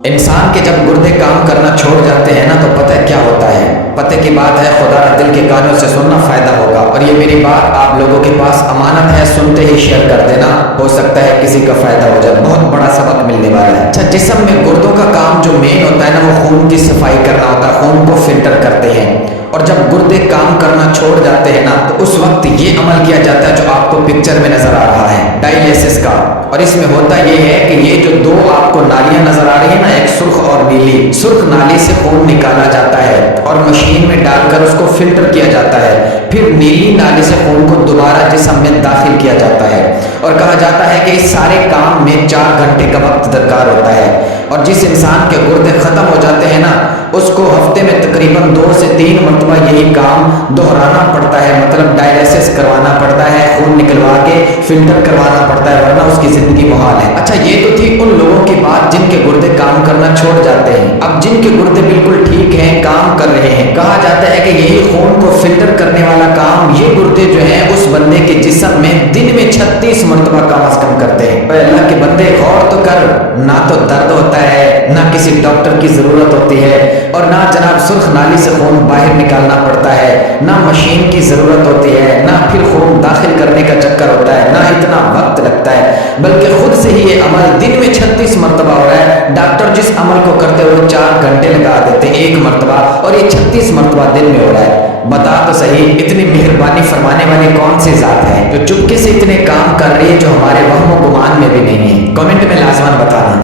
انسان کے جب گردے کام کرنا چھوڑ جاتے ہیں نا تو پتہ کیا ہوتا ہے؟ پتہ کی بات ہے، خدا را دل کے کانوں سے سننا فائدہ ہوگا، اور یہ میری بات آپ لوگوں کے پاس امانت ہے، سنتے ہی شیئر کر دینا، ہو سکتا ہے کسی کا فائدہ ہو جائے، بہت بڑا سبق ملنے والا ہے۔ اچھا، جسم میں گردوں کا کام جو مین ہوتا ہے نا، وہ خون کی صفائی کرنا ہوتا ہے، خون کو فلٹر کرتے ہیں، اور جب گردے کام کرنا چھوڑ جاتے ہیں نا تو اس وقت یہ عمل کیا جاتا ہے جو آپ کو پکچر میں نظر آ رہا ہے، ڈائلیسس کا۔ اور اس میں ہوتا یہ ہے کہ یہ جو دو آپ کو نالیاں نظر آ رہی ہیں نا، ایک سرخ اور نیلی، سرخ نالی سے خون نکالا جاتا ہے اور مشین میں ڈال کر اس کو فلٹر کیا جاتا ہے، پھر نیلی نالی سے خون کو دوبارہ جسم میں داخل کیا جاتا ہے، اور کہا جاتا ہے کہ اس سارے کام میں 4 گھنٹے کا وقت درکار ہوتا ہے۔ اور جس انسان کے گردے ختم ہو جاتے ہیں نا، اس کو ہفتے میں تقریباً 2 سے 3 مرتبہ یہی کام دہرانا پڑتا ہے، مطلب ڈائلیسس کروانا پڑتا ہے، خون نکلوا کے فلٹر کروانا پڑتا ہے، ورنہ اس کی زندگی محال ہے۔ اچھا، یہ تو تھی ان لوگوں کی بات جن کے گردے کام کرنا چھوڑ جاتے ہیں۔ اب جن کے گردے بالکل ٹھیک ہیں، کام کر رہے ہیں، کہا جاتا ہے کہ یہی خون کو فلٹر کرنے والا کام یہ گردے جو ہیں اس بندے کے جسم میں دن میں 36 مرتبہ کم از کم کرتے ہیں۔ اے اللہ کے بندے، غور تو کر، نہ تو درد ہوتا ہے، نہ کسی ڈاکٹر کی ضرورت ہوتی ہے، اور نہ جناب سرخ نالی سے خون باہر نکالنا پڑتا ہے، نہ مشین کی ضرورت ہوتی ہے، نہ پھر خون داخل کرنے کا چکر ہوتا ہے، نہ اتنا وقت لگتا ہے، بلکہ خود سے ہی یہ عمل دن میں 36 مرتبہ ہو رہا ہے۔ ڈاکٹر جس عمل کو کرتے ہوئے 4 گھنٹے لگا دیتے ہیں ایک مرتبہ، اور یہ 36 مرتبہ دن میں ہو رہا ہے۔ بتا تو صحیح، اتنی مہربانی فرمانے والی کون سی ذات ہے جو چپکے سے اتنے کام کر رہی ہے جو ہمارے وہم و گمان میں بھی نہیں ہے؟ کمنٹ میں لازماً بتانا۔